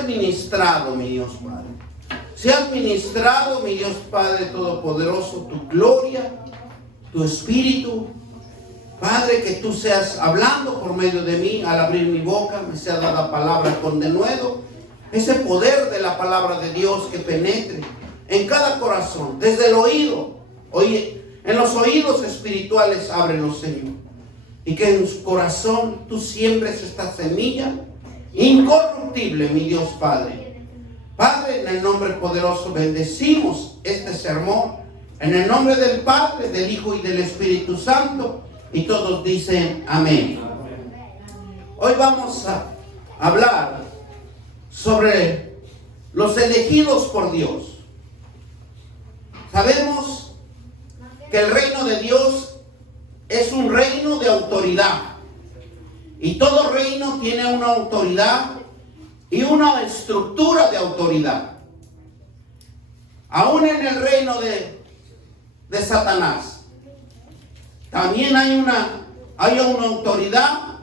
seas ministrado, mi Dios Padre. Seas ministrado, mi Dios Padre Todopoderoso, tu gloria, tu espíritu. Padre, que tú seas hablando por medio de mí, al abrir mi boca, me sea dada palabra con denuedo. Ese poder de la palabra de Dios que penetre en cada corazón, desde el oído. Oye, en los oídos espirituales ábrelos, Señor. Y que en su corazón tú siembres esta semilla incorruptible, mi Dios Padre. Padre, en el nombre poderoso bendecimos este sermón. En el nombre del Padre, del Hijo y del Espíritu Santo. Y todos dicen amén. Hoy vamos a hablar sobre los elegidos por Dios. Sabemos que el reino de Dios es un reino de autoridad. Y todo reino tiene una autoridad y una estructura de autoridad. Aún en el reino de Satanás también hay una autoridad,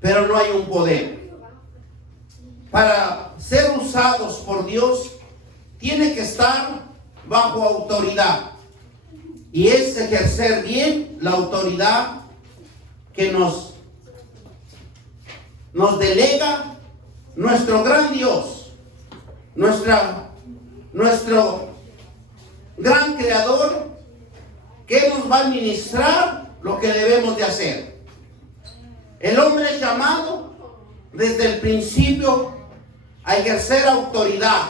pero no hay un poder. Para ser usados por Dios, tiene que estar bajo autoridad. Y es ejercer bien la autoridad que nos delega nuestro gran Dios, nuestro gran Creador, que nos va a administrar lo que debemos de hacer. El hombre es llamado desde el principio a ejercer autoridad,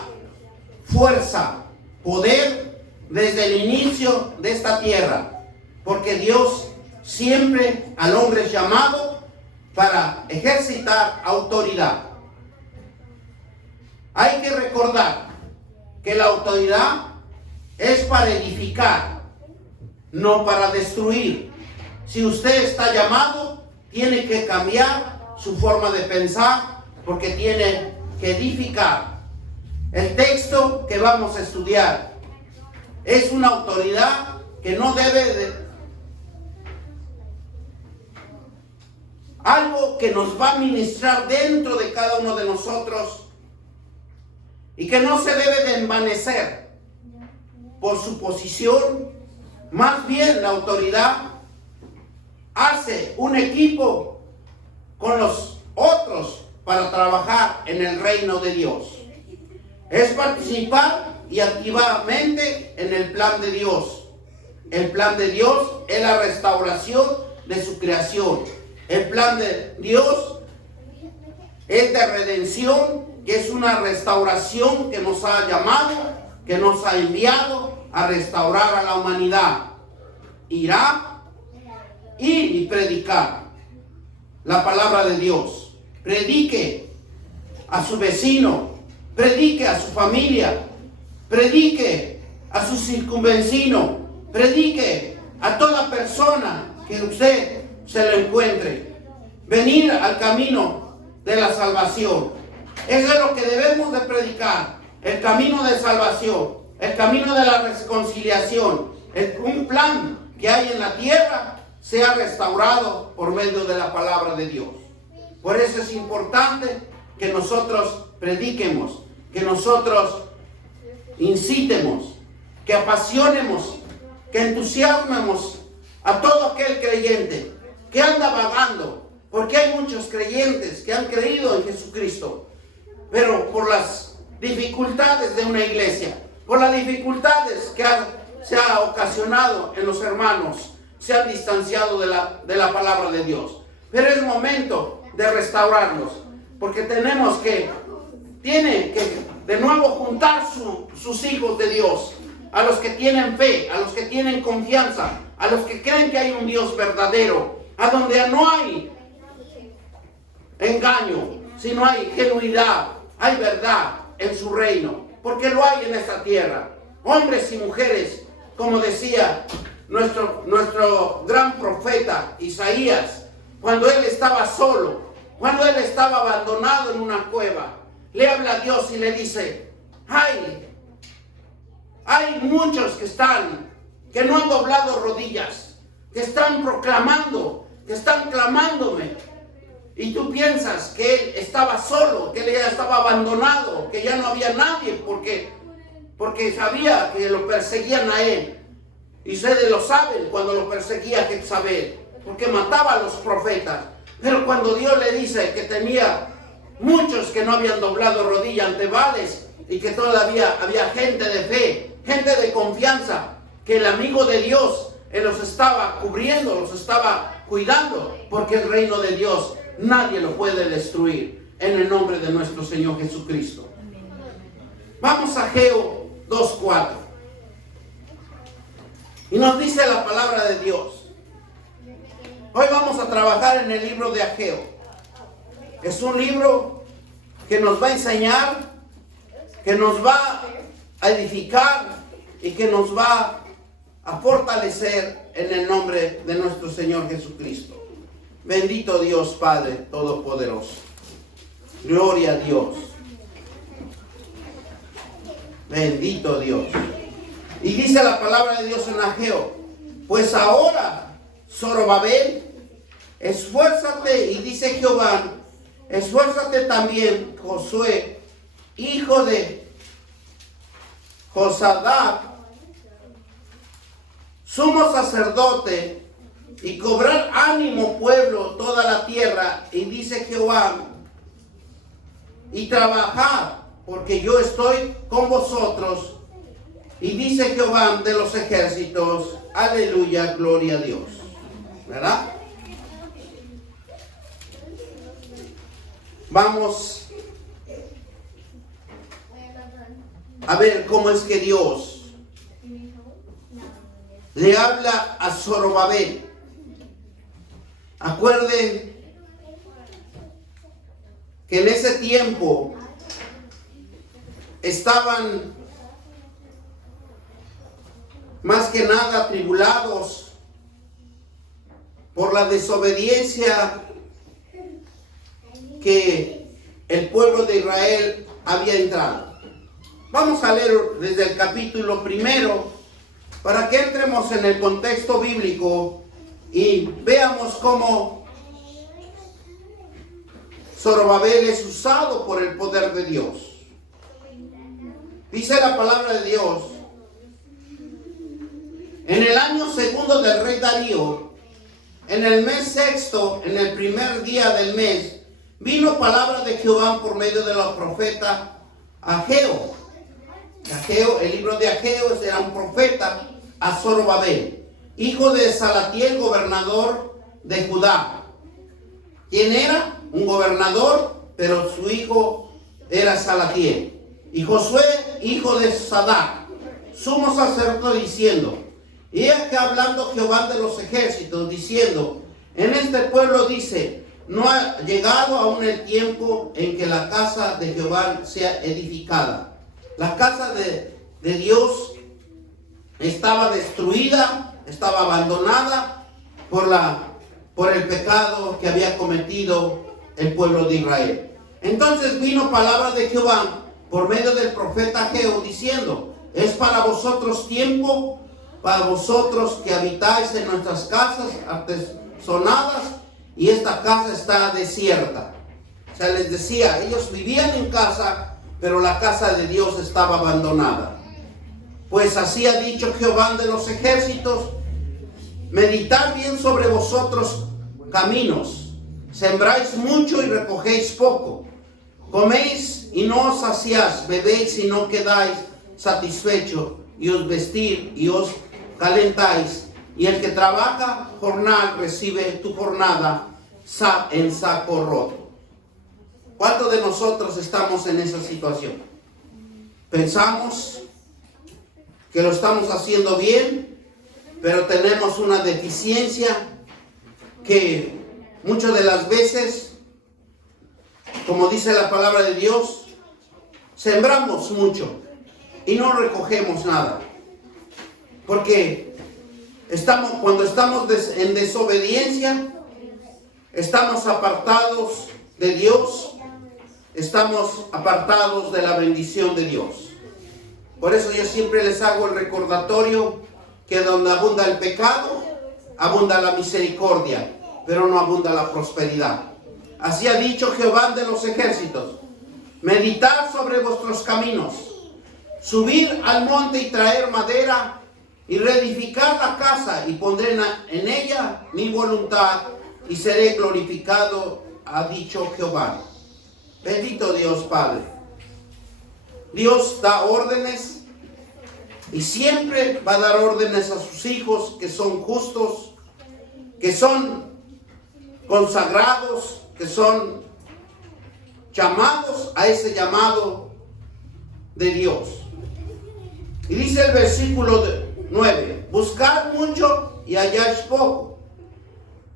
fuerza, poder desde el inicio de esta tierra, porque Dios siempre al hombre es llamado para ejercitar autoridad. Hay que recordar que la autoridad es para edificar, no para destruir. Si usted está llamado, tiene que cambiar su forma de pensar, porque tiene que edificar. El texto que vamos a estudiar es una autoridad que no debe de... algo que nos va a ministrar dentro de cada uno de nosotros y que no se debe de envanecer por su posición. Más bien la autoridad hace un equipo con los otros para trabajar en el reino de Dios. Es participar y activamente en el plan de Dios. El plan de Dios es la restauración de su creación. El plan de Dios es de redención, que es una restauración que nos ha llamado, que nos ha enviado a restaurar a la humanidad. Irá, ir y predicar la palabra de Dios. Predique a su vecino, predique a su familia, predique a su circunvecino, predique a toda persona que usted se lo encuentre. Venir al camino de la salvación. Eso es lo que debemos de predicar. El camino de salvación, el camino de la reconciliación, un plan que hay en la tierra sea restaurado por medio de la palabra de Dios. Por eso es importante que nosotros prediquemos, que nosotros incitemos, que apasionemos, que entusiasmemos a todo aquel creyente que anda vagando, porque hay muchos creyentes que han creído en Jesucristo, pero por las dificultades de una iglesia, por las dificultades que se ha ocasionado en los hermanos, se han distanciado de la palabra de Dios. Pero es momento de restaurarlos, porque tiene que de nuevo juntar sus hijos de Dios, a los que tienen fe, a los que tienen confianza, a los que creen que hay un Dios verdadero, a donde no hay engaño, sino hay genuidad, hay verdad en su reino, porque lo hay en esta tierra. Hombres y mujeres, como decía nuestro gran profeta Isaías, cuando él estaba solo, cuando él estaba abandonado en una cueva, le habla a Dios y le dice: hay muchos que no han doblado rodillas, que están proclamando, que están clamándome, Y tú piensas que él estaba solo, que él ya estaba abandonado, que ya no había nadie, porque sabía que lo perseguían a él. Y ustedes lo saben cuando lo perseguía Jezabel, porque mataba a los profetas. Pero cuando Dios le dice que tenía muchos que no habían doblado rodilla ante Baales, y que todavía había gente de fe, gente de confianza, que el amigo de Dios, él los estaba cubriendo, los estaba cuidando, porque el reino de Dios nadie lo puede destruir, en el nombre de nuestro Señor Jesucristo. Vamos a Ageo 2:4. Y nos dice la palabra de Dios. Hoy vamos a trabajar en el libro de Ageo. Es un libro que nos va a enseñar, que nos va a edificar y que nos va a fortalecer en el nombre de nuestro Señor Jesucristo. Bendito Dios Padre Todopoderoso. Gloria a Dios. Bendito Dios. Y dice la palabra de Dios en Ageo: pues ahora, Zorobabel, esfuérzate, y dice Jehová, esfuérzate también, Josué, hijo de Josadac, sumo sacerdote, y cobrar ánimo, pueblo, toda la tierra. Y dice Jehová, y trabajad, porque yo estoy con vosotros. Y dice Jehová de los ejércitos, aleluya, gloria a Dios. ¿Verdad? Vamos a ver cómo es que Dios le habla a Zorobabel. Acuerden que en ese tiempo estaban más que nada atribulados por la desobediencia que el pueblo de Israel había entrado. Vamos a leer desde el capítulo 1 para que entremos en el contexto bíblico y veamos cómo Zorobabel es usado por el poder de Dios. Dice la palabra de Dios: en el año segundo del rey Darío, en el mes sexto, en el primer día del mes, vino palabra de Jehová por medio de los profetas Ageo. Ageo, el libro de Ageo era un profeta a Zorobabel, hijo de Salatiel, gobernador de Judá. ¿Quién era? Un gobernador, pero su hijo era Salatiel. Y Josué, hijo de Sadac, sumo sacerdote, diciendo: y aquí hablando Jehová de los ejércitos, diciendo: en este pueblo dice, no ha llegado aún el tiempo en que la casa de Jehová sea edificada. La casa de Dios estaba destruida, estaba abandonada por el pecado que había cometido el pueblo de Israel. Entonces vino palabra de Jehová por medio del profeta Ageo, diciendo: es para vosotros tiempo, para vosotros que habitáis en nuestras casas artesonadas, y esta casa está desierta. O sea, les decía, ellos vivían en casa, pero la casa de Dios estaba abandonada. Pues así ha dicho Jehová de los ejércitos: meditad bien sobre vosotros caminos, sembráis mucho y recogéis poco, coméis y no os saciáis, bebéis y no quedáis satisfechos, y os vestid y os calentáis, y el que trabaja jornal recibe tu jornada en saco roto. ¿Cuántos de nosotros estamos en esa situación? Pensamos que lo estamos haciendo bien, pero tenemos una deficiencia que muchas de las veces, como dice la palabra de Dios, sembramos mucho y no recogemos nada. Porque cuando estamos en desobediencia, estamos apartados de Dios, estamos apartados de la bendición de Dios. Por eso yo siempre les hago el recordatorio que donde abunda el pecado, abunda la misericordia, pero no abunda la prosperidad. Así ha dicho Jehová de los ejércitos. Meditad sobre vuestros caminos. Subir al monte y traer madera y reedificar la casa, y pondré en ella mi voluntad y seré glorificado, ha dicho Jehová. Bendito Dios Padre. Dios da órdenes y siempre va a dar órdenes a sus hijos que son justos, que son consagrados, que son llamados a ese llamado de Dios. Y dice el versículo 9, buscad mucho y halláis poco.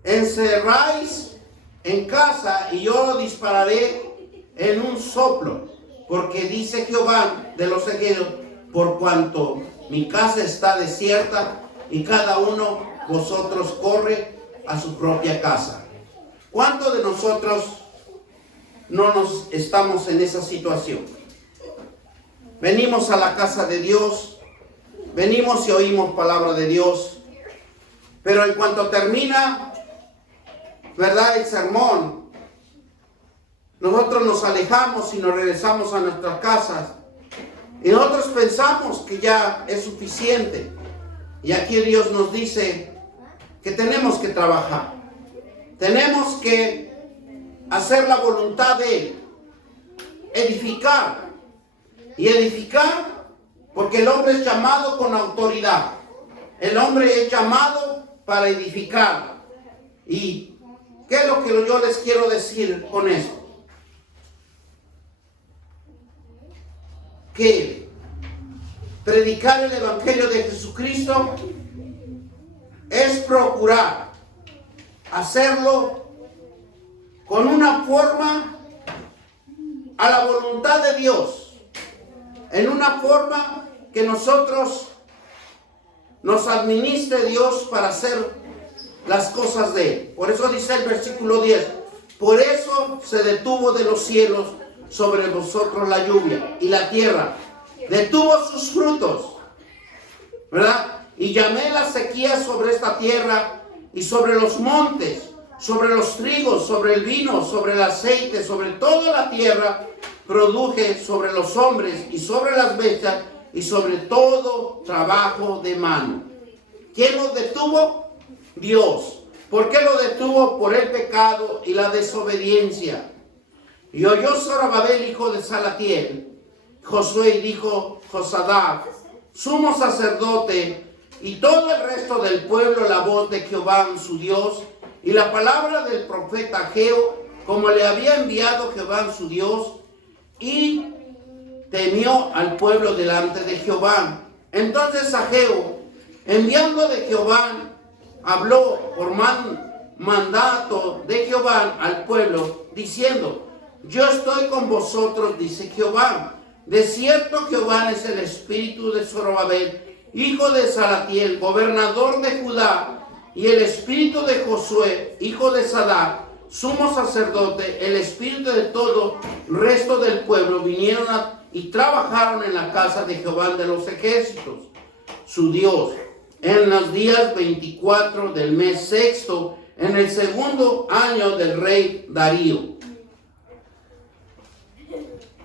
Encerráis en casa y yo dispararé en un soplo. Porque dice Jehová de los ejércitos, por cuanto mi casa está desierta y cada uno vosotros corre a su propia casa. ¿Cuántos de nosotros no nos estamos en esa situación? Venimos a la casa de Dios, venimos y oímos palabra de Dios, pero en cuanto termina, ¿verdad?, el sermón, nosotros nos alejamos y nos regresamos a nuestras casas y nosotros pensamos que ya es suficiente. Y aquí Dios nos dice que tenemos que trabajar, tenemos que hacer la voluntad de Él, edificar. Y edificar porque el hombre es llamado con autoridad. El hombre es llamado para edificar. ¿Y qué es lo que yo les quiero decir con esto? Que predicar el Evangelio de Jesucristo es procurar hacerlo con una forma a la voluntad de Dios, en una forma que nosotros nos administre Dios para hacer las cosas de Él. Por eso dice el versículo 10, por eso se detuvo de los cielos sobre vosotros la lluvia, y la tierra detuvo sus frutos, ¿verdad? Y llamé la sequía sobre esta tierra y sobre los montes, sobre los trigos, sobre el vino, sobre el aceite, sobre toda la tierra, produje sobre los hombres y sobre las bestias y sobre todo trabajo de mano. ¿Quién lo detuvo? Dios. ¿Por qué lo detuvo? Por el pecado y la desobediencia. Y oyó Zorobabel, hijo de Salatiel, Josué, dijo Josadá, sumo sacerdote, y todo el resto del pueblo, la voz de Jehová su Dios, y la palabra del profeta Ageo, como le había enviado Jehová su Dios, y temió al pueblo delante de Jehová. Entonces Ageo, enviando de Jehová, habló por mandato de Jehová al pueblo, diciendo, yo estoy con vosotros, dice Jehová. De cierto Jehová es el espíritu de Zorobabel, hijo de Salatiel, gobernador de Judá, y el espíritu de Josué, hijo de Sadá, sumo sacerdote, el espíritu de todo el resto del pueblo, vinieron y trabajaron en la casa de Jehová de los ejércitos, su Dios, en los días 24 del mes sexto, en el segundo año del rey Darío.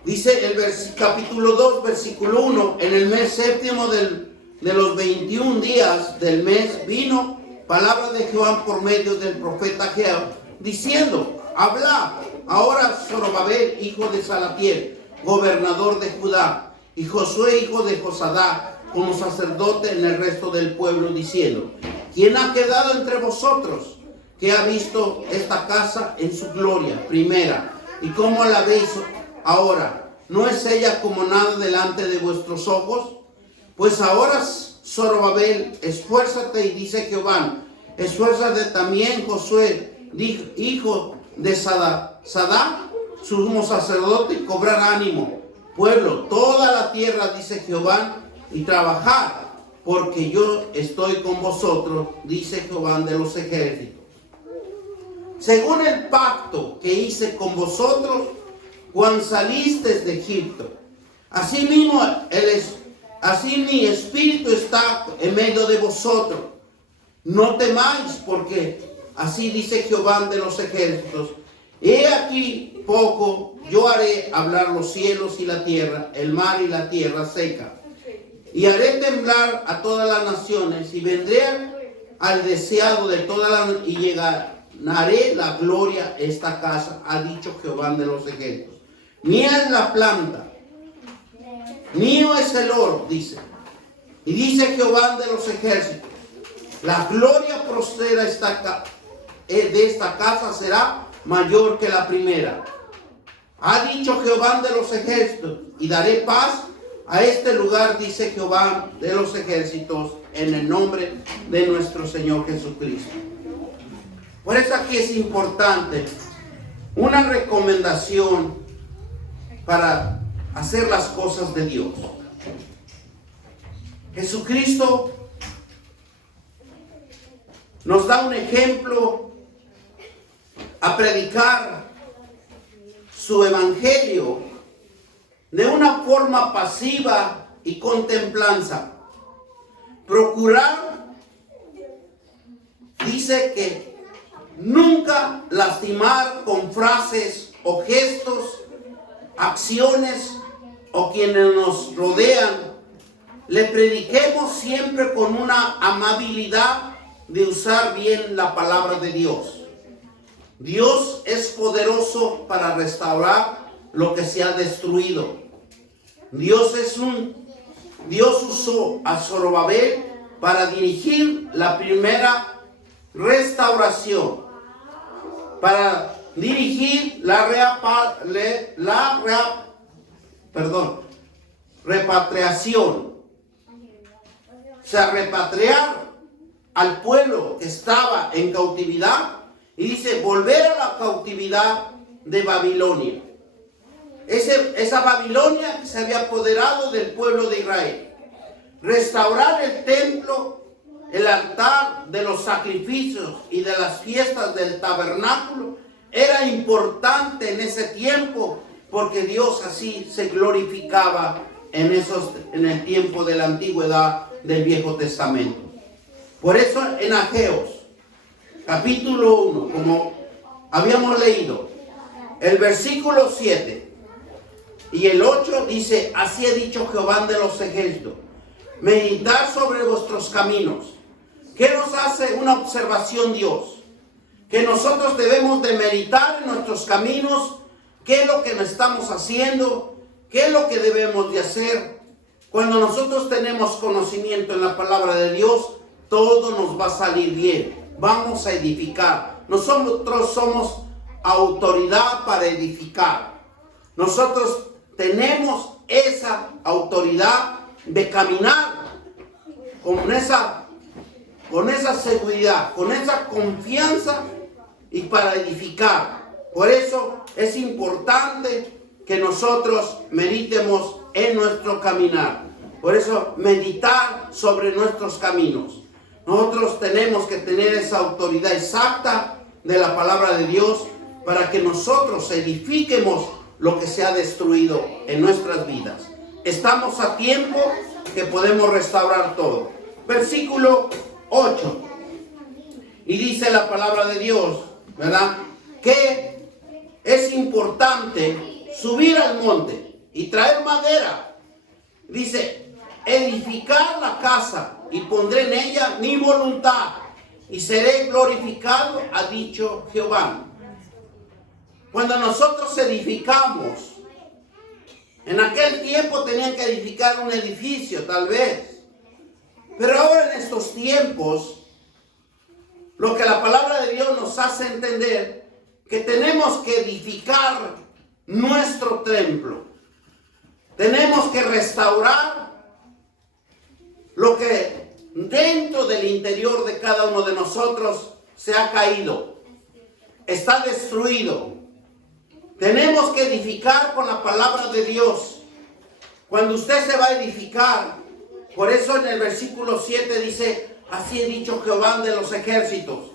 Dice el capítulo 2, versículo 1, en el mes séptimo de los 21 días del mes vino palabra de Jehová por medio del profeta Ageo, diciendo, habla ahora Zorobabel, hijo de Salatiel, gobernador de Judá, y Josué, hijo de Josadá, como sacerdote en el resto del pueblo, diciendo, ¿quién ha quedado entre vosotros que ha visto esta casa en su gloria primera? ¿Y cómo la veis ahora? ¿No es ella como nada delante de vuestros ojos? Pues ahora, Zorobabel, esfuérzate, y dice Jehová, esfuérzate también Josué, hijo de Sadá, sumo sacerdote, y cobrar ánimo, pueblo, toda la tierra, dice Jehová, y trabajar, porque yo estoy con vosotros, dice Jehová de los ejércitos. Según el pacto que hice con vosotros, cuando salisteis de Egipto, así mismo así mi espíritu está en medio de vosotros. No temáis, porque así dice Jehová de los ejércitos, He aquí poco, yo haré hablar los cielos y la tierra, el mar y la tierra seca. Y haré temblar a todas las naciones y vendré al deseado de todas las y llenaré la gloria esta casa, ha dicho Jehová de los ejércitos. Mía es la planta, mío es el oro, dice. Y dice Jehová de los ejércitos, la gloria postera de esta casa será mayor que la primera. Ha dicho Jehová de los ejércitos, y daré paz a este lugar, dice Jehová de los ejércitos, en el nombre de nuestro Señor Jesucristo. Por eso aquí es importante una recomendación para hacer las cosas de Dios. Jesucristo nos da un ejemplo a predicar su evangelio de una forma pasiva y con templanza. Procurar, dice que nunca lastimar con frases o gestos, acciones o quienes nos rodean. Le prediquemos siempre con una amabilidad de usar bien la palabra de Dios. Dios es poderoso para restaurar lo que se ha destruido. Dios usó a Zorobabel para dirigir la primera restauración, para dirigir repatriación. O sea, repatriar al pueblo que estaba en cautividad, y dice volver a la cautividad de Babilonia. Esa Babilonia que se había apoderado del pueblo de Israel. Restaurar el templo, el altar de los sacrificios y de las fiestas del tabernáculo era importante en ese tiempo, porque Dios así se glorificaba en el tiempo de la antigüedad del Viejo Testamento. Por eso en Ageos, capítulo 1, como habíamos leído, el versículo 7 y el 8 dice, así ha dicho Jehová de los ejércitos, meditad sobre vuestros caminos. ¿Qué nos hace una observación Dios? Que nosotros debemos de meditar en nuestros caminos, qué es lo que estamos haciendo, qué es lo que debemos de hacer. Cuando nosotros tenemos conocimiento en la palabra de Dios, todo nos va a salir bien. Vamos a edificar. Nosotros somos autoridad para edificar. Nosotros tenemos esa autoridad de caminar con esa seguridad, con esa confianza y para edificar. Por eso es importante que nosotros meditemos en nuestro caminar. Por eso meditar sobre nuestros caminos. Nosotros tenemos que tener esa autoridad exacta de la palabra de Dios para que nosotros edifiquemos lo que se ha destruido en nuestras vidas. Estamos a tiempo que podemos restaurar todo. Versículo 8. Y dice la palabra de Dios, ¿verdad? Que es importante subir al monte y traer madera. Dice, edificar la casa y pondré en ella mi voluntad y seré glorificado, ha dicho Jehová. Cuando nosotros edificamos, en aquel tiempo tenían que edificar un edificio, tal vez. Pero ahora en estos tiempos, lo que la palabra de Dios nos hace entender, que tenemos que edificar nuestro templo. Tenemos que restaurar lo que dentro del interior de cada uno de nosotros se ha caído, está destruido. Tenemos que edificar con la palabra de Dios. Cuando usted se va a edificar, por eso en el versículo 7 dice, así he dicho Jehová de los ejércitos,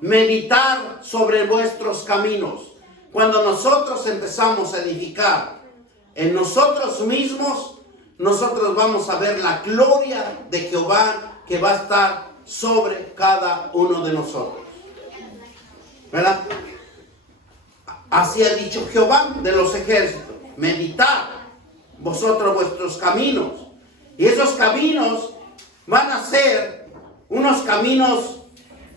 meditar sobre vuestros caminos. Cuando nosotros empezamos a edificar en nosotros mismos, nosotros vamos a ver la gloria de Jehová que va a estar sobre cada uno de nosotros. ¿Verdad? Así ha dicho Jehová de los ejércitos. Meditad vosotros vuestros caminos. Y esos caminos van a ser unos caminos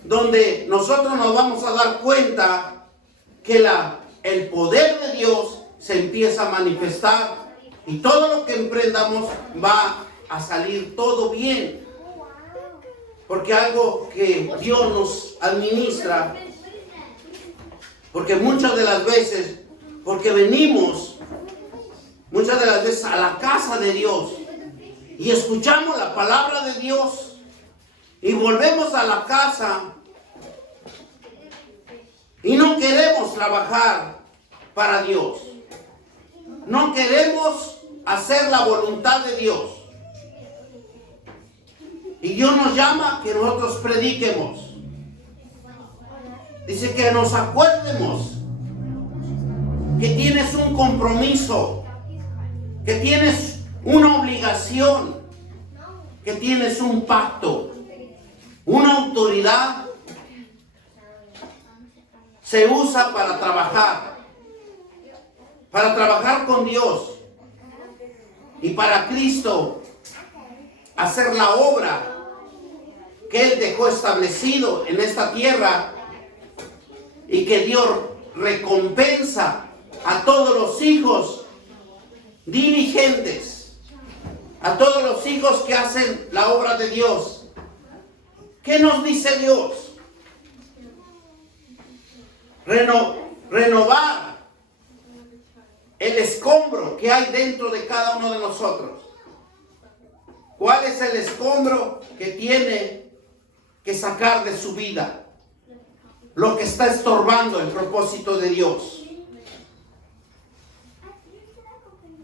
donde nosotros nos vamos a dar cuenta que el poder de Dios se empieza a manifestar y todo lo que emprendamos va a salir todo bien. Porque algo que Dios nos administra, porque muchas de las veces, porque venimos muchas de las veces a la casa de Dios y escuchamos la palabra de Dios y volvemos a la casa y no queremos trabajar para Dios. No queremos hacer la voluntad de Dios. Y Dios nos llama que nosotros prediquemos. Dice que nos acuerdemos que tienes un compromiso, que tienes una obligación, que tienes un pacto, una autoridad. Se usa para trabajar con Dios y para Cristo hacer la obra que Él dejó establecido en esta tierra y que Dios recompensa a todos los hijos diligentes, a todos los hijos que hacen la obra de Dios. ¿Qué nos dice Dios? Renovar el escombro que hay dentro de cada uno de nosotros. ¿Cuál es el escombro que tiene que sacar de su vida? Lo que está estorbando el propósito de Dios.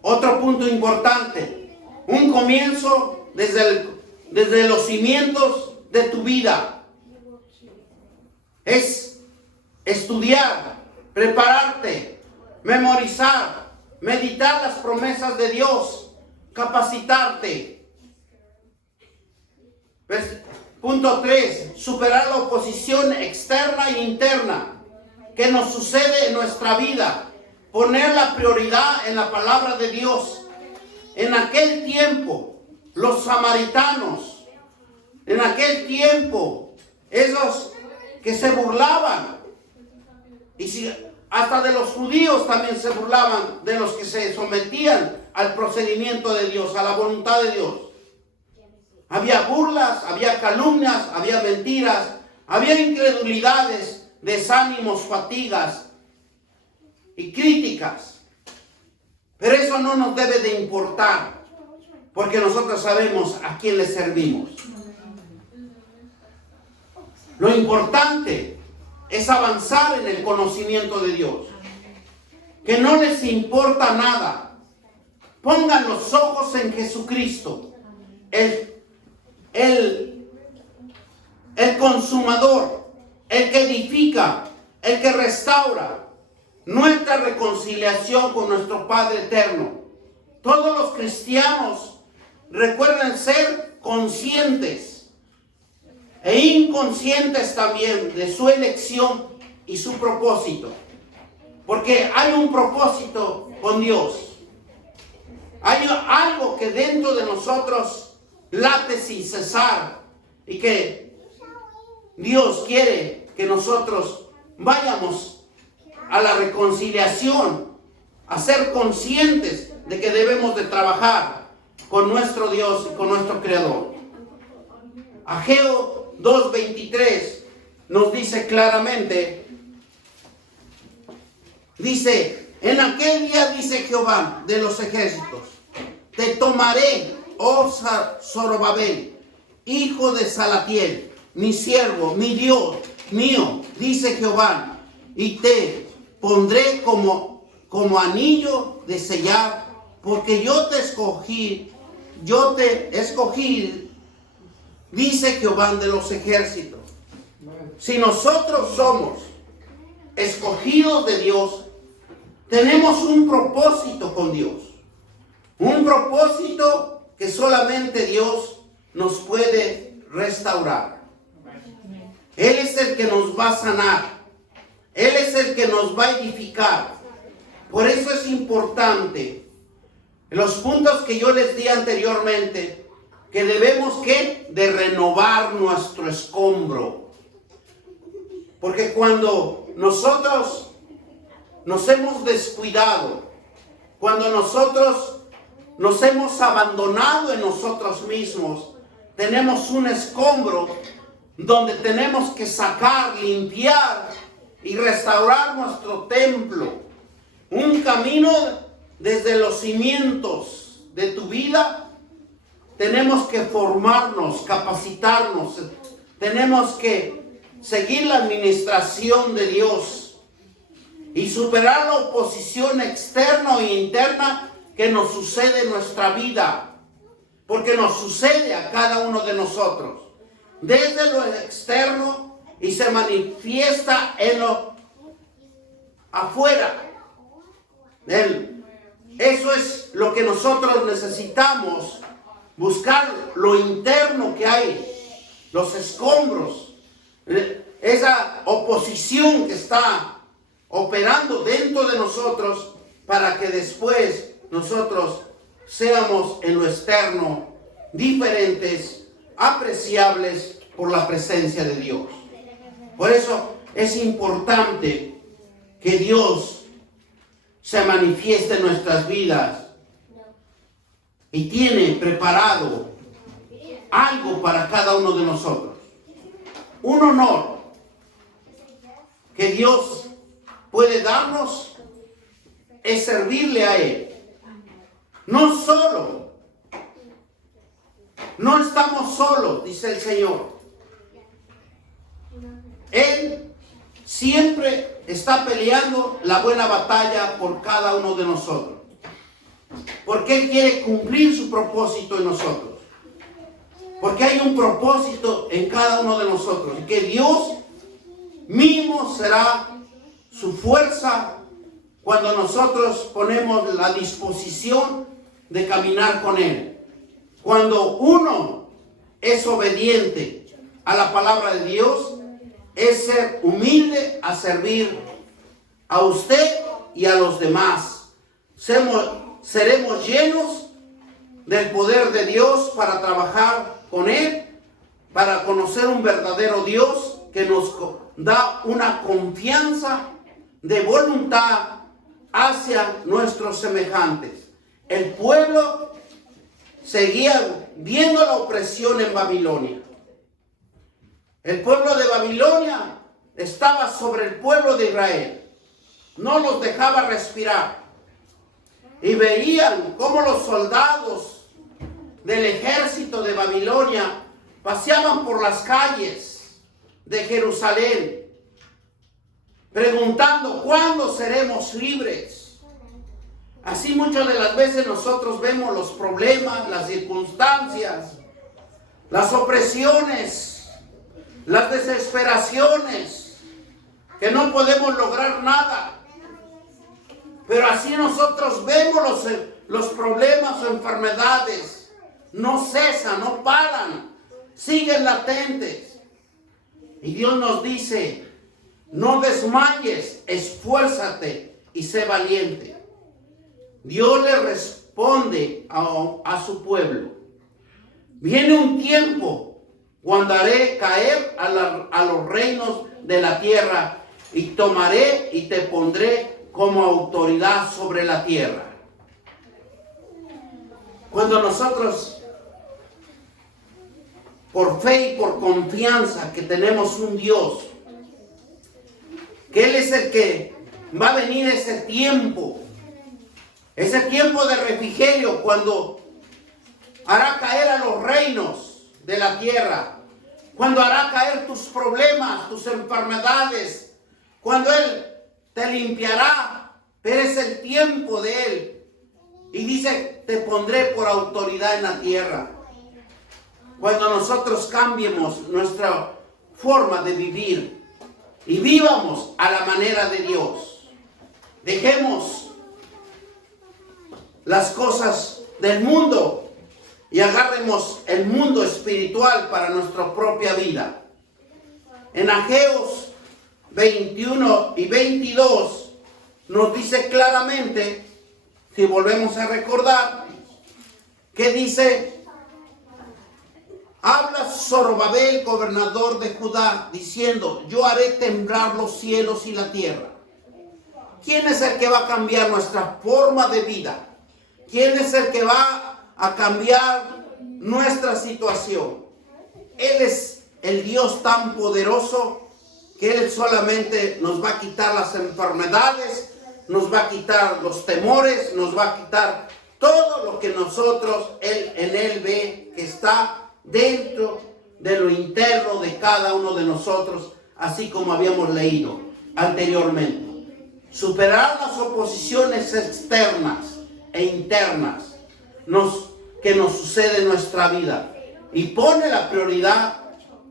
Otro punto importante, un comienzo desde los cimientos de tu vida. Es estudiar, prepararte, memorizar, meditar las promesas de Dios, capacitarte. Punto 3, superar la oposición externa e interna que nos sucede en nuestra vida. Poner la prioridad en la palabra de Dios. En aquel tiempo, los samaritanos, en aquel tiempo, esos que se burlaban, y hasta de los judíos también se burlaban de los que se sometían al procedimiento de Dios, a la voluntad de Dios. Había burlas, había calumnias, había mentiras, había incredulidades, desánimos, fatigas y críticas. Pero eso no nos debe de importar, porque nosotros sabemos a quién le servimos. Lo importante es avanzar en el conocimiento de Dios. Que no les importa nada. Pongan los ojos en Jesucristo, el consumador, el que edifica, el que restaura nuestra reconciliación con nuestro Padre eterno. Todos los cristianos recuerden ser conscientes e inconscientes también de su elección y su propósito. Porque hay un propósito con Dios. Hay algo que dentro de nosotros late sin cesar y que Dios quiere que nosotros vayamos a la reconciliación, a ser conscientes de que debemos de trabajar con nuestro Dios y con nuestro Creador. Ageo 2:23 nos dice claramente, dice, en aquel día dice Jehová de los ejércitos, te tomaré, oh Zorobabel, hijo de Salatiel, mi siervo, mi Dios mío, dice Jehová, y te pondré como anillo de sellar, porque yo te escogí, dice Jehová de los ejércitos. Si nosotros somos escogidos de Dios, tenemos un propósito con Dios. Un propósito que solamente Dios nos puede restaurar. Él es el que nos va a sanar. Él es el que nos va a edificar. Por eso es importante, los puntos que yo les di anteriormente, que debemos ¿qué? De renovar nuestro escombro. Porque cuando nosotros nos hemos descuidado, cuando nosotros nos hemos abandonado en nosotros mismos, tenemos un escombro donde tenemos que sacar, limpiar y restaurar nuestro templo. Un camino desde los cimientos de tu vida. Tenemos que formarnos, capacitarnos. Tenemos que seguir la administración de Dios y superar la oposición externa e interna que nos sucede en nuestra vida. Porque nos sucede a cada uno de nosotros. Desde lo externo y se manifiesta en lo afuera. Eso es lo que nosotros necesitamos. Buscar lo interno que hay. Los escombros. Esa oposición que está operando dentro de nosotros para que después nosotros seamos en lo externo diferentes, apreciables por la presencia de Dios. Por eso es importante que Dios se manifieste en nuestras vidas y tiene preparado algo para cada uno de nosotros. Un honor que Dios puede darnos es servirle a Él. No estamos solos, dice el Señor. Él siempre está peleando la buena batalla por cada uno de nosotros. Porque Él quiere cumplir su propósito en nosotros. Porque hay un propósito en cada uno de nosotros. Y que Dios mismo será su fuerza cuando nosotros ponemos la disposición de caminar con Él. Cuando uno es obediente a la palabra de Dios, es ser humilde a servir a usted y a los demás. Seremos llenos del poder de Dios para trabajar con Él, para conocer un verdadero Dios que nos da una confianza de voluntad hacia nuestros semejantes. El pueblo seguía viendo la opresión en Babilonia. El pueblo de Babilonia estaba sobre el pueblo de Israel. No los dejaba respirar. Y veían cómo los soldados del ejército de Babilonia paseaban por las calles de Jerusalén, preguntando, ¿cuándo seremos libres? Así muchas de las veces nosotros vemos los problemas, las circunstancias, las opresiones, las desesperaciones, que no podemos lograr nada. Pero así nosotros vemos los problemas o enfermedades. No cesan, no paran, siguen latentes. Y Dios nos dice, no desmayes, esfuérzate y sé valiente. Dios le responde a su pueblo. Viene un tiempo cuando haré caer a los reinos de la tierra y tomaré y te pondré como autoridad sobre la tierra. Cuando nosotros, por fe y por confianza que tenemos un Dios, que Él es el que va a venir ese tiempo de refrigerio, cuando hará caer a los reinos de la tierra, cuando hará caer tus problemas, tus enfermedades, cuando Él te limpiará, pero es el tiempo de Él. Y dice, te pondré por autoridad en la tierra. Cuando nosotros cambiemos nuestra forma de vivir y vivamos a la manera de Dios. Dejemos las cosas del mundo y agarremos el mundo espiritual para nuestra propia vida. En Ageo 21 y 22 nos dice claramente, si volvemos a recordar, que dice: habla Zorobabel, gobernador de Judá, diciendo: yo haré temblar los cielos y la tierra. ¿Quién es el que va a cambiar nuestra forma de vida? ¿Quién es el que va a cambiar nuestra situación? Él es el Dios tan poderoso que Él solamente nos va a quitar las enfermedades, nos va a quitar los temores, nos va a quitar todo lo que nosotros, en Él ve que está dentro de lo interno de cada uno de nosotros, así como habíamos leído anteriormente. Superar las oposiciones externas e internas que nos sucede en nuestra vida, y pone la prioridad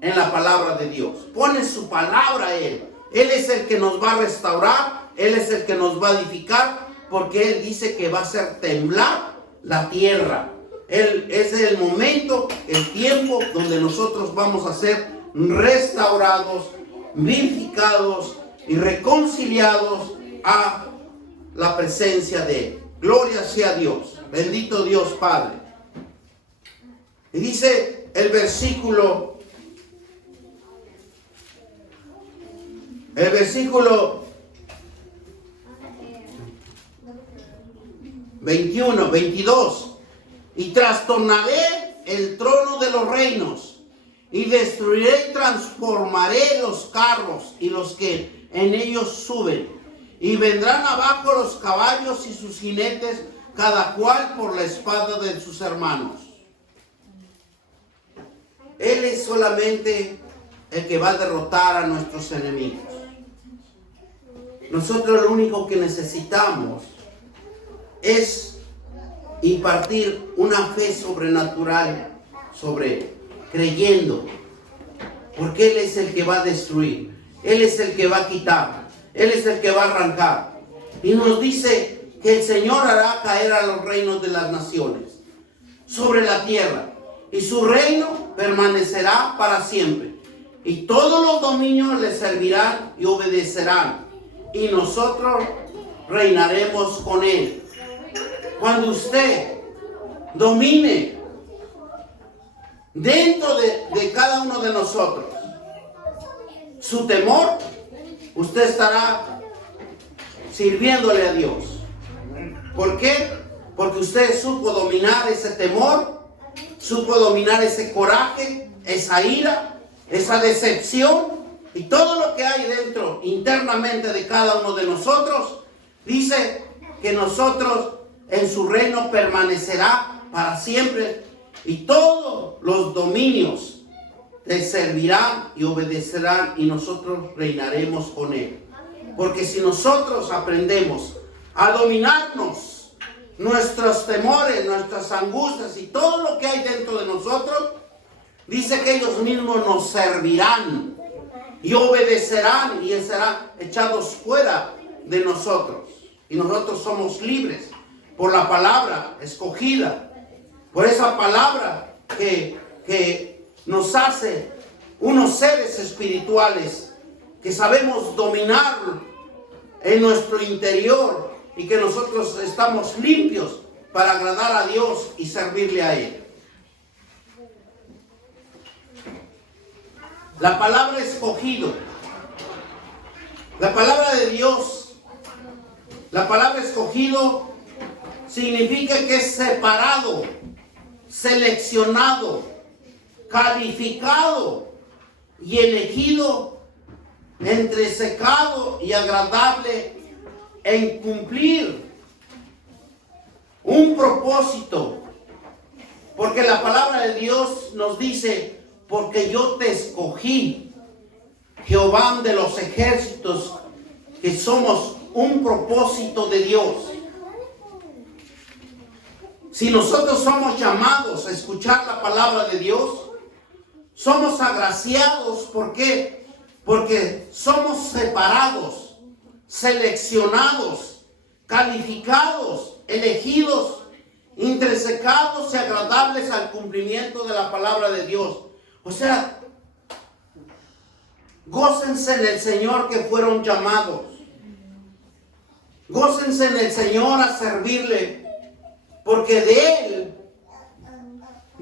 en la palabra de Dios. Pone su palabra a Él. Él es el que nos va a restaurar, Él es el que nos va a edificar, porque Él dice que va a hacer temblar la tierra. Él es el momento, el tiempo donde nosotros vamos a ser restaurados, vivificados y reconciliados a la presencia de Él. Gloria sea a Dios. Bendito Dios Padre. Y dice el versículo 21, 22. Y trastornaré el trono de los reinos, y destruiré y transformaré los carros y los que en ellos suben, y vendrán abajo los caballos y sus jinetes, cada cual por la espada de sus hermanos. Él es solamente el que va a derrotar a nuestros enemigos. Nosotros lo único que necesitamos es impartir una fe sobrenatural sobre Él, creyendo, porque Él es el que va a destruir, Él es el que va a quitar, Él es el que va a arrancar. Y nos dice que el Señor hará caer a los reinos de las naciones sobre la tierra, y su reino permanecerá para siempre, y todos los dominios le servirán y obedecerán, y nosotros reinaremos con Él. Cuando usted domine dentro de cada uno de nosotros su temor, usted estará sirviéndole a Dios. ¿Por qué? Porque usted supo dominar ese temor, supo dominar ese coraje, esa ira, esa decepción y todo lo que hay dentro internamente de cada uno de nosotros. Dice que nosotros en su reino permanecerá para siempre, y todos los dominios le servirán y obedecerán, y nosotros reinaremos con Él. Porque si nosotros aprendemos a dominarnos, nuestros temores, nuestras angustias y todo lo que hay dentro de nosotros, dice que ellos mismos nos servirán y obedecerán, y serán echados fuera de nosotros. Y nosotros somos libres por la palabra escogida, por esa palabra que nos hace unos seres espirituales que sabemos dominar en nuestro interior, y que nosotros estamos limpios para agradar a Dios y servirle a Él. La palabra escogido, la palabra de Dios, la palabra escogido significa que es separado, seleccionado, calificado y elegido, entresecado y agradable en cumplir un propósito. Porque la palabra de Dios nos dice: porque yo te escogí, Jehová de los ejércitos, que somos un propósito de Dios. Si nosotros somos llamados a escuchar la palabra de Dios, somos agraciados. ¿Por qué? Porque somos separados, seleccionados, calificados, elegidos, intrincados y agradables al cumplimiento de la palabra de Dios. O sea, Gócense en el Señor que fueron llamados. Gócense en el Señor a servirle, porque de Él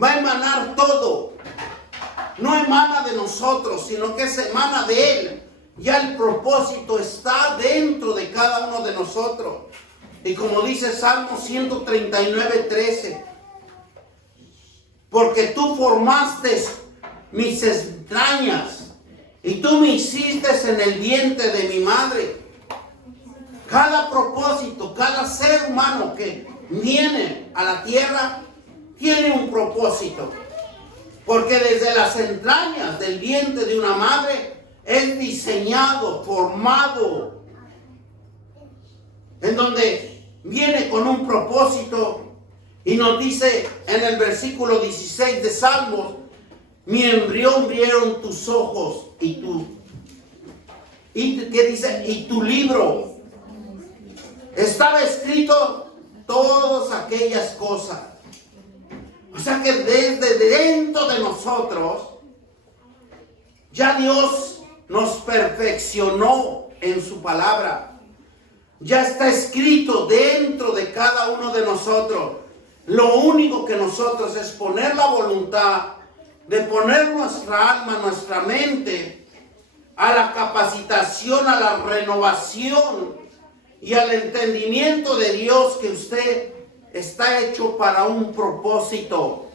va a emanar todo. No emana de nosotros, sino que se emana de Él. Ya el propósito está dentro de cada uno de nosotros. Y como dice Salmo 139:13, porque tú formaste mis entrañas y tú me hiciste en el vientre de mi madre. Cada propósito, cada ser humano que viene a la tierra tiene un propósito. Porque desde las entrañas del vientre de una madre es diseñado, formado, en donde viene con un propósito. Y nos dice en el versículo 16 de Salmos: mi embrión vieron tus ojos y ¿qué dice? Y tu libro estaba escrito todas aquellas cosas. O sea que desde dentro de nosotros ya Dios nos perfeccionó en su palabra. Ya está escrito dentro de cada uno de nosotros. Lo único que nosotros es poner la voluntad de poner nuestra alma, nuestra mente a la capacitación, a la renovación y al entendimiento de Dios, que usted está hecho para un propósito.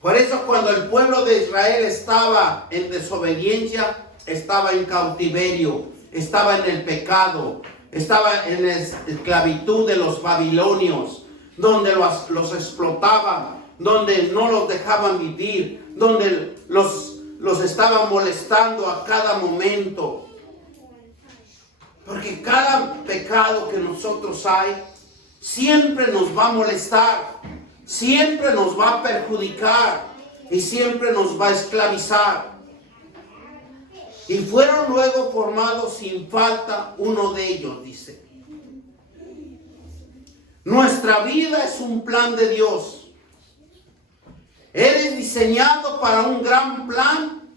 Por eso cuando el pueblo de Israel estaba en desobediencia, estaba en cautiverio, estaba en el pecado, estaba en la esclavitud de los babilonios, donde los explotaban, donde no los dejaban vivir, donde los estaban molestando a cada momento. Porque cada pecado que nosotros hay siempre nos va a molestar, siempre nos va a perjudicar y siempre nos va a esclavizar. Y fueron luego formados sin falta uno de ellos, dice. Nuestra vida es un plan de Dios. Eres diseñado para un gran plan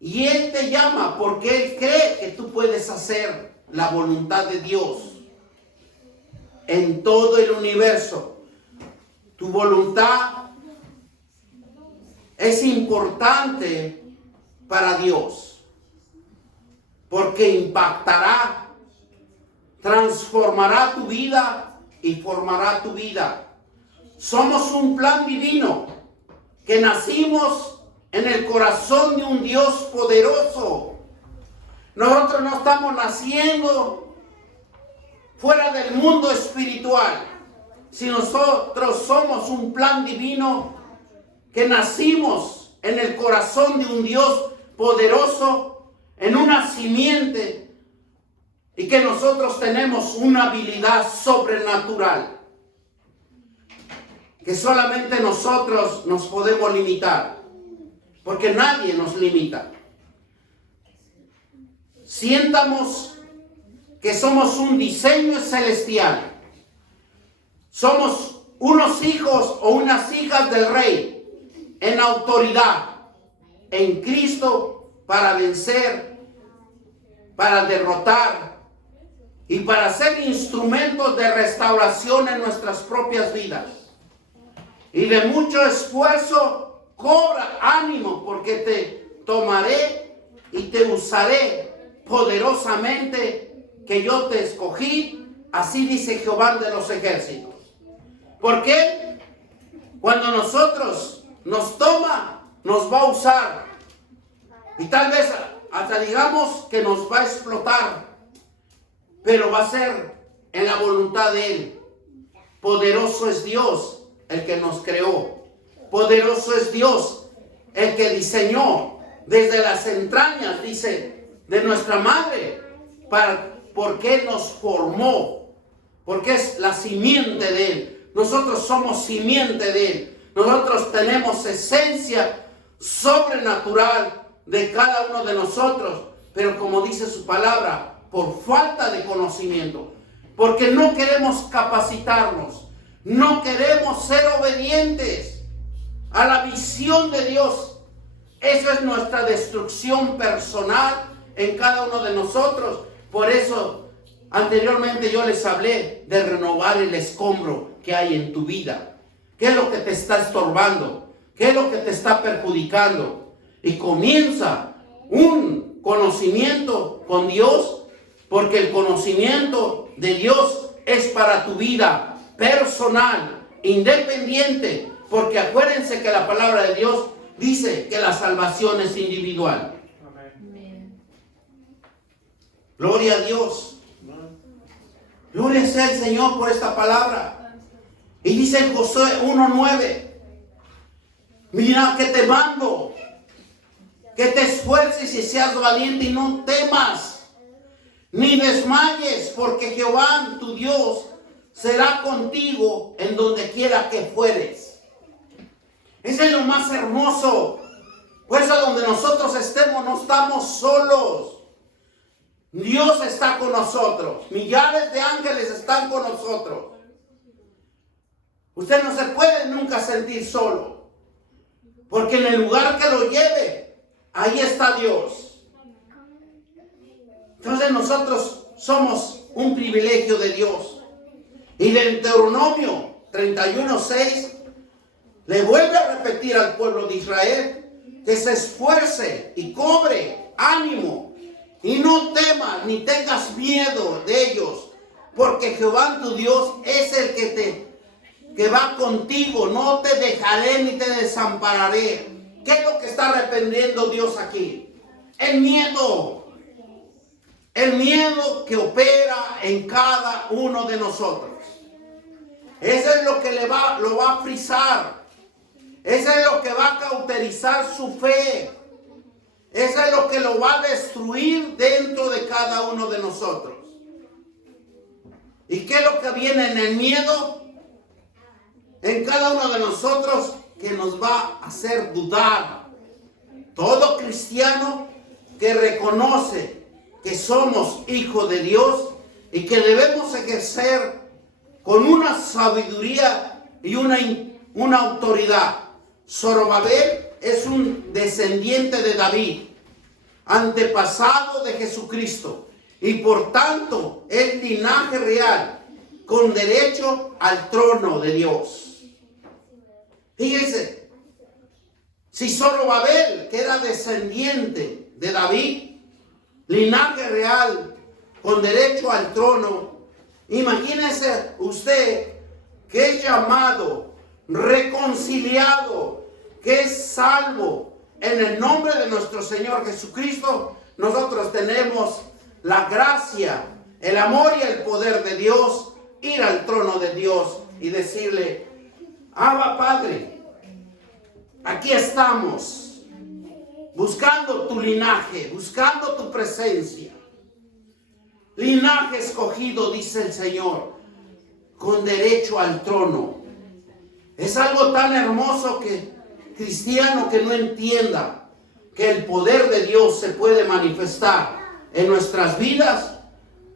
y Él te llama porque Él cree que tú puedes hacer la voluntad de Dios en todo el universo. Tu voluntad es importante para Dios porque impactará, transformará tu vida y formará tu vida. Somos un plan divino que nacimos en el corazón de un Dios poderoso. Nosotros no estamos naciendo fuera del mundo espiritual, sino nosotros somos un plan divino que nacimos en el corazón de un Dios poderoso, en una simiente, y que nosotros tenemos una habilidad sobrenatural que solamente nosotros nos podemos limitar, porque nadie nos limita. Sientamos que somos un diseño celestial. Somos unos hijos o unas hijas del Rey en autoridad en Cristo para vencer, para derrotar y para ser instrumentos de restauración en nuestras propias vidas. Y de mucho esfuerzo cobra ánimo, porque te tomaré y te usaré poderosamente, que yo te escogí, así dice Jehová de los ejércitos. Porque cuando nosotros nos toma, nos va a usar, y tal vez hasta digamos que nos va a explotar, pero va a ser en la voluntad de Él. Poderoso es Dios el que nos creó. Poderoso es Dios el que diseñó desde las entrañas, dice, de nuestra madre, porque Él nos formó, porque es la simiente de Él. Nosotros somos simiente de Él. Nosotros tenemos esencia sobrenatural de cada uno de nosotros, pero como dice su palabra, por falta de conocimiento, porque no queremos capacitarnos, no queremos ser obedientes a la visión de Dios, Eso es nuestra destrucción personal en cada uno de nosotros. Por eso, anteriormente yo les hablé de renovar el escombro que hay en tu vida. ¿Qué es lo que te está estorbando? ¿Qué es lo que te está perjudicando? Y comienza un conocimiento con Dios, porque el conocimiento de Dios es para tu vida personal, independiente, porque acuérdense que la palabra de Dios dice que la salvación es individual. Amén. Gloria a Dios. Gloria sea el Señor por esta palabra. Y dice en Josué 1:9, mira que te mando, que te esfuerces y seas valiente y no temas, ni desmayes, porque Jehová tu Dios será contigo en donde quiera que fueres. Ese es lo más hermoso. Por eso donde nosotros estemos no estamos solos. Dios está con nosotros. Millares de ángeles están con nosotros. Usted no se puede nunca sentir solo, porque en el lugar que lo lleve, ahí está Dios. Entonces nosotros somos un privilegio de Dios. Y de Deuteronomio 31:6 le vuelve a repetir al pueblo de Israel que se esfuerce y cobre ánimo y no temas ni tengas miedo de ellos, porque Jehová tu Dios es el que va contigo. No te dejaré ni te desampararé. ¿Qué es lo que está reprendiendo Dios aquí? El miedo. El miedo que opera en cada uno de nosotros. Eso es lo que lo va a frizar. Eso es lo que va a cauterizar su fe. Eso es lo que lo va a destruir dentro de cada uno de nosotros. ¿Y qué es lo que viene en el miedo? En cada uno de nosotros, que nos va a hacer dudar. Todo cristiano que reconoce que somos hijos de Dios y que debemos ejercer con una sabiduría y una autoridad. Zorobabel es un descendiente de David, antepasado de Jesucristo, y por tanto es linaje real, con derecho al trono de Dios. Fíjense, si Zorobabel, que era descendiente de David, linaje real, con derecho al trono, imagínese usted que es llamado, reconciliado, que es salvo en el nombre de nuestro Señor Jesucristo. Nosotros tenemos la gracia, el amor y el poder de Dios, ir al trono de Dios y decirle: Abba Padre, aquí estamos, buscando tu linaje, buscando tu presencia. Linaje escogido, dice el Señor, con derecho al trono. Es algo tan hermoso que cristiano que no entienda que el poder de Dios se puede manifestar en nuestras vidas,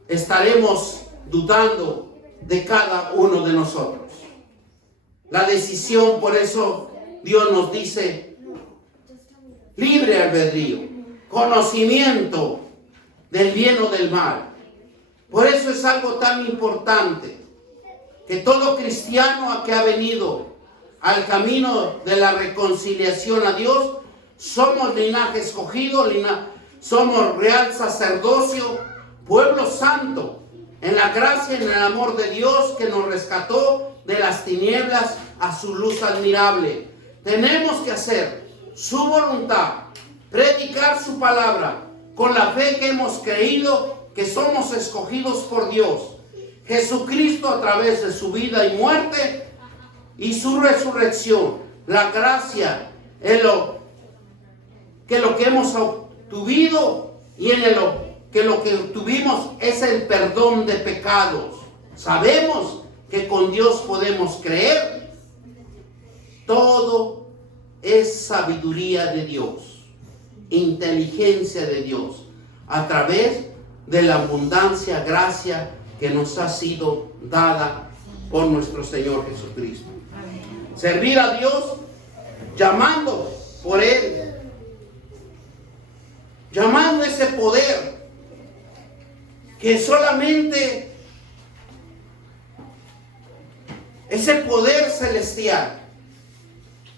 estaremos dudando de cada uno de nosotros. La decisión, por eso Dios nos dice: libre albedrío, conocimiento del bien o del mal. Por eso es algo tan importante que todo cristiano que ha venido al camino de la reconciliación a Dios, somos linaje escogido, somos real sacerdocio, pueblo santo, en la gracia y en el amor de Dios, que nos rescató de las tinieblas a su luz admirable. Tenemos que hacer su voluntad, predicar su palabra, con la fe que hemos creído que somos escogidos por Dios. Jesucristo, a través de su vida y muerte y su resurrección, la gracia en lo que hemos obtenido, y que lo que obtuvimos es el perdón de pecados. Sabemos que con Dios podemos creer. Todo es sabiduría de Dios, inteligencia de Dios, a través de la abundancia, gracia que nos ha sido dada por nuestro Señor Jesucristo. Servir a Dios llamando por Él llamando ese poder que solamente ese poder celestial,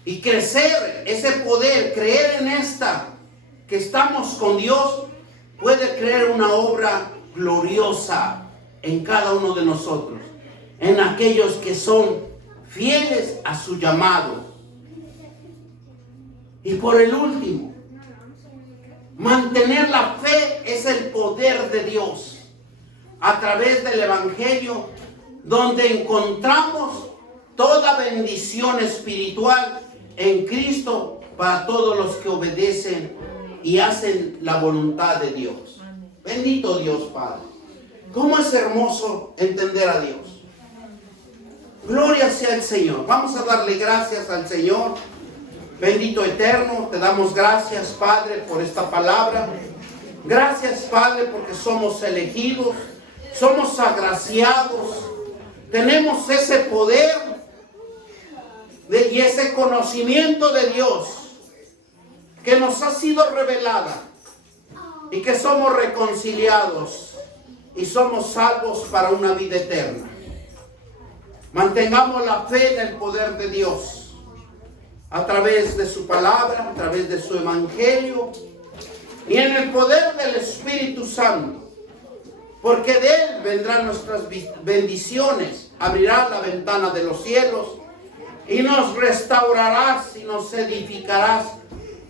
y crecer ese poder, creer en esta, que estamos con Dios, puede crear una obra gloriosa en cada uno de nosotros, en aquellos que son fieles a su llamado. Y por el último, mantener la fe es el poder de Dios a través del Evangelio, donde encontramos toda bendición espiritual en Cristo para todos los que obedecen y hacen la voluntad de Dios. Bendito Dios Padre. ¿Cómo es hermoso entender a Dios? Gloria sea el Señor. Vamos a darle gracias al Señor. Bendito Eterno, te damos gracias, Padre, por esta palabra. Gracias, Padre, porque somos elegidos, somos agraciados, tenemos ese poder y ese conocimiento de Dios que nos ha sido revelada, y que somos reconciliados y somos salvos para una vida eterna. Mantengamos la fe en el poder de Dios a través de su palabra, a través de su evangelio y en el poder del Espíritu Santo, porque de Él vendrán nuestras bendiciones. Abrirá la ventana de los cielos y nos restaurarás y nos edificarás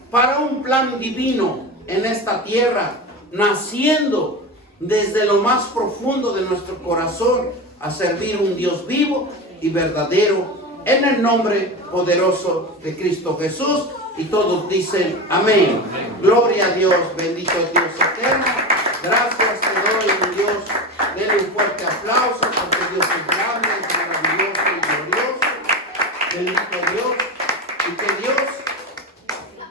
para un plan divino en esta tierra, naciendo desde lo más profundo de nuestro corazón a servir un Dios vivo y verdadero, en el nombre poderoso de Cristo Jesús. Y todos dicen amén. Gloria a Dios, bendito Dios eterno. Gracias te doy, mi Dios. Denle un fuerte aplauso, porque Dios es grande, es maravilloso y glorioso. Bendito Dios. Y que Dios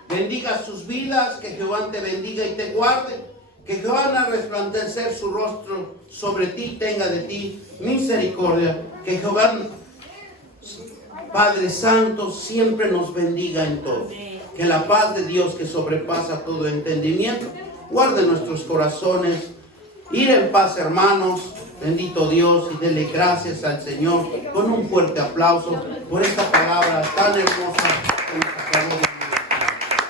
bendiga sus vidas, que Jehová te bendiga y te guarde, que Jehová haga resplandecer su rostro sobre ti, tenga de ti misericordia, que Jehová, Padre Santo, siempre nos bendiga en todo. Que la paz de Dios, que sobrepasa todo entendimiento, guarde nuestros corazones. Ir en paz, hermanos. Bendito Dios, y denle gracias al Señor con un fuerte aplauso por esta palabra tan hermosa que nos acabó de decir.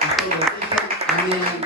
Y todos dicen amén.